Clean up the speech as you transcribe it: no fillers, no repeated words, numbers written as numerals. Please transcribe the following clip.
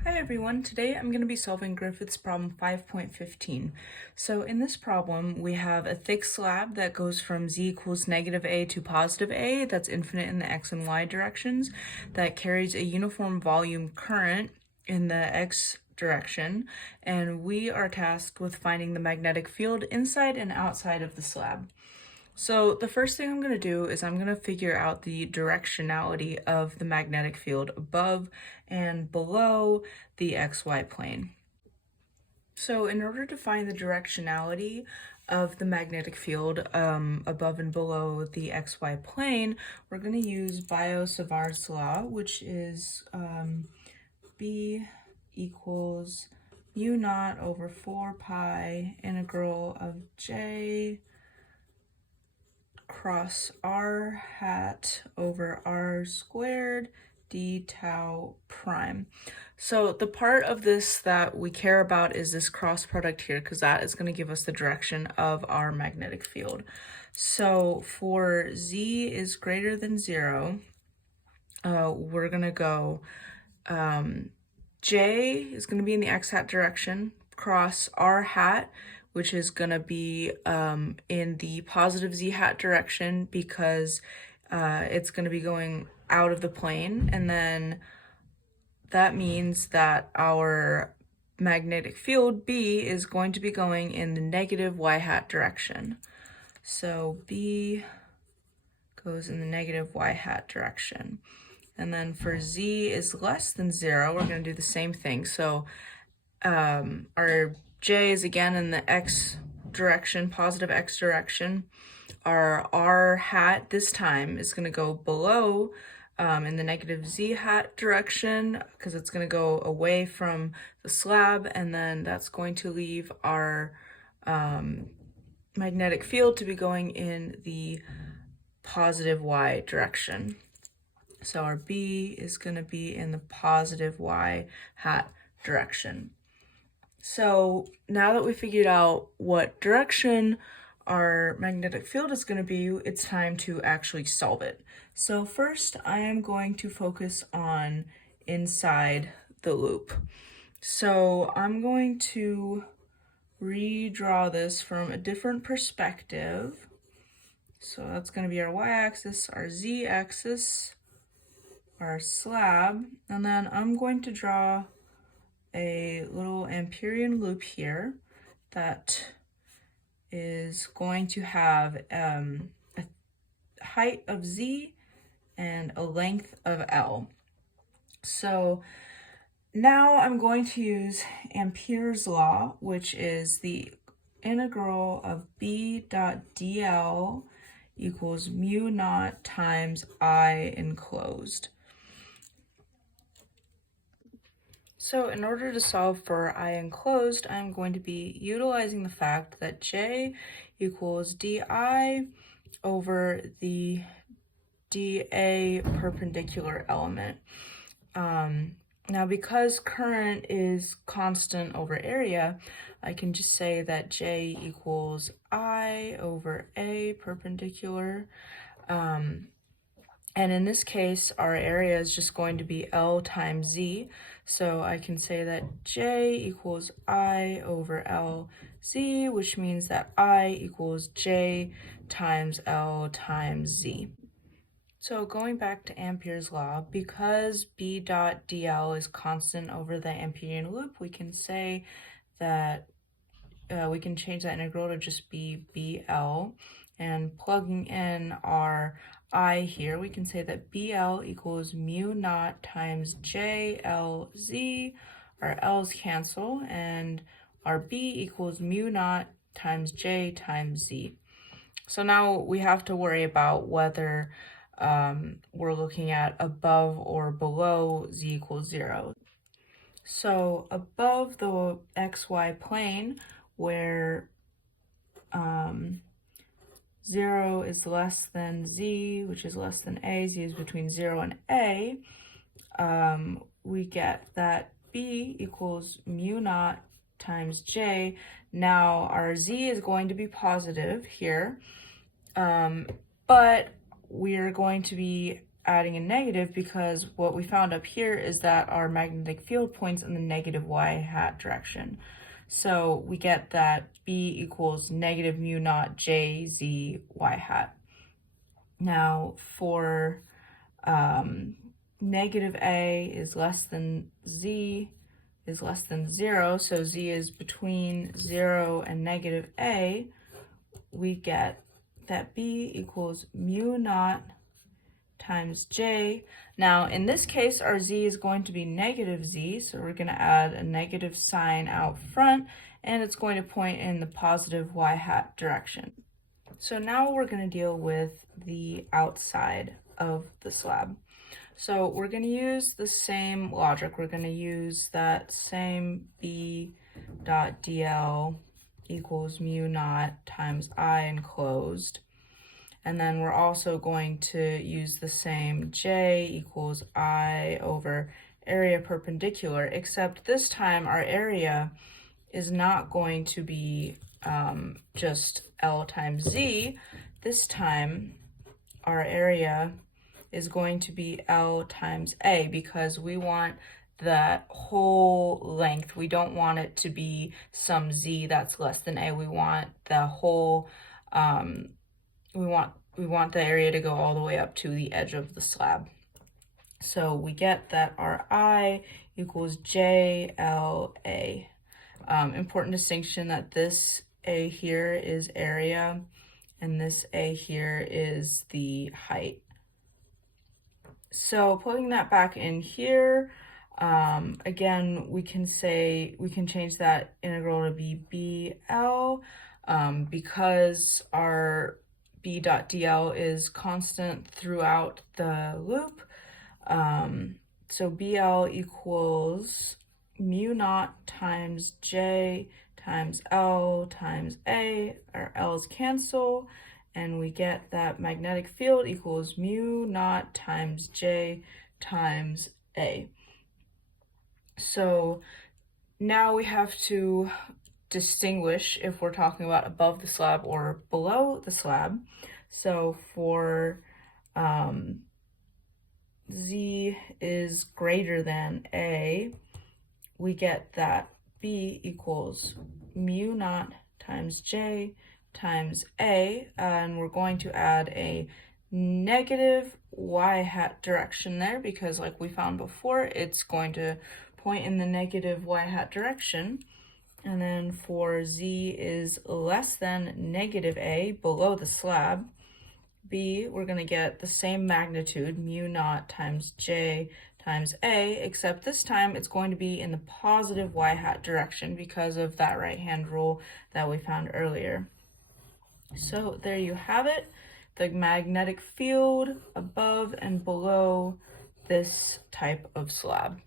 Hi everyone, today I'm going to be solving Griffiths problem 5.15. So in this problem we have a thick slab that goes from z equals negative a to positive a, that's infinite in the x and y directions, that carries a uniform volume current in the x direction, and we are tasked with finding the magnetic field inside and outside of the slab. So the first thing I'm going to do is I'm going to figure out the directionality of the magnetic field above and below the xy plane. So in order to find the directionality of the magnetic field above and below the xy plane, we're going to use Biot-Savart's law, which is B equals mu naught over 4 pi integral of J cross r hat over r squared d tau prime. So the part of this that we care about is this cross product here, because that is going to give us the direction of our magnetic field. So for z is greater than 0, we're going to go j is going to be in the x hat direction, cross r hat, which is going to be in the positive z hat direction because it's going to be going out of the plane. And then that means that our magnetic field B is going to be going in the negative y hat direction. So B goes in the negative y hat direction. And then for z is less than 0, we're going to do the same thing. So our j is again in the x direction, positive x direction. Our r hat this time is going to go below in the negative z hat direction, because it's going to go away from the slab, and then that's going to leave our magnetic field to be going in the positive y direction. So our B is going to be in the positive y hat direction. So now that we figured out what direction our magnetic field is going to be, it's time to actually solve it. So first I am going to focus on inside the loop. So I'm going to redraw this from a different perspective. So that's going to be our y-axis, our z-axis, our slab, and then I'm going to draw a little Amperian loop here that is going to have a height of z and a length of L. So now I'm going to use Ampere's law, which is the integral of B dot dl equals mu naught times I enclosed. So in order to solve for I enclosed, I'm going to be utilizing the fact that J equals dI over the dA perpendicular element. Now because current is constant over area, I can just say that J equals I over A perpendicular. And in this case, our area is just going to be L times Z. So I can say that J equals I over L Z, which means that I equals J times L times Z. So going back to Ampere's law, because B dot dl is constant over the Amperian loop, we can say that we can change that integral to just be BL. And plugging in our I here, we can say that BL equals mu naught times JLZ. Our L's cancel, and our B equals mu naught times J times Z. So now we have to worry about whether we're looking at above or below Z equals 0. So above the XY plane, where 0 is less than Z, which is less than A, Z is between 0 and A, we get that B equals mu naught times J. Now our Z is going to be positive here, but we are going to be adding a negative because what we found up here is that our magnetic field points in the negative y hat direction. So we get that B equals negative mu naught J Z y hat. Now for negative A is less than Z is less than 0, so Z is between 0 and negative A, we get that B equals mu naught times J. Now in this case our Z is going to be negative Z, so we're going to add a negative sign out front, and it's going to point in the positive y hat direction. So now we're going to deal with the outside of the slab. So we're going to use the same logic. We're going to use that same B dot dl equals mu naught times I enclosed. And then we're also going to use the same J equals I over area perpendicular, except this time our area is not going to be just L times Z. This time our area is going to be L times A because we want that whole length. We don't want it to be some Z that's less than A. We want the whole, we want the area to go all the way up to the edge of the slab. So we get that our I equals JLA. Important distinction that this A here is area and this A here is the height. So plugging that back in here, again, we can change that integral to be BL because our B dot dl is constant throughout the loop. So BL equals mu naught times J times L times A. Our L's cancel, and we get that magnetic field equals mu naught times J times A. So now we have to distinguish if we're talking about above the slab or below the slab. So for Z is greater than A, we get that B equals mu naught times J times A, and we're going to add a negative y hat direction there because like we found before, it's going to point in the negative y hat direction. And then for Z is less than negative A, below the slab, B, we're going to get the same magnitude, mu naught times J times A, except this time it's going to be in the positive y hat direction because of that right-hand rule that we found earlier. So there you have it, the magnetic field above and below this type of slab.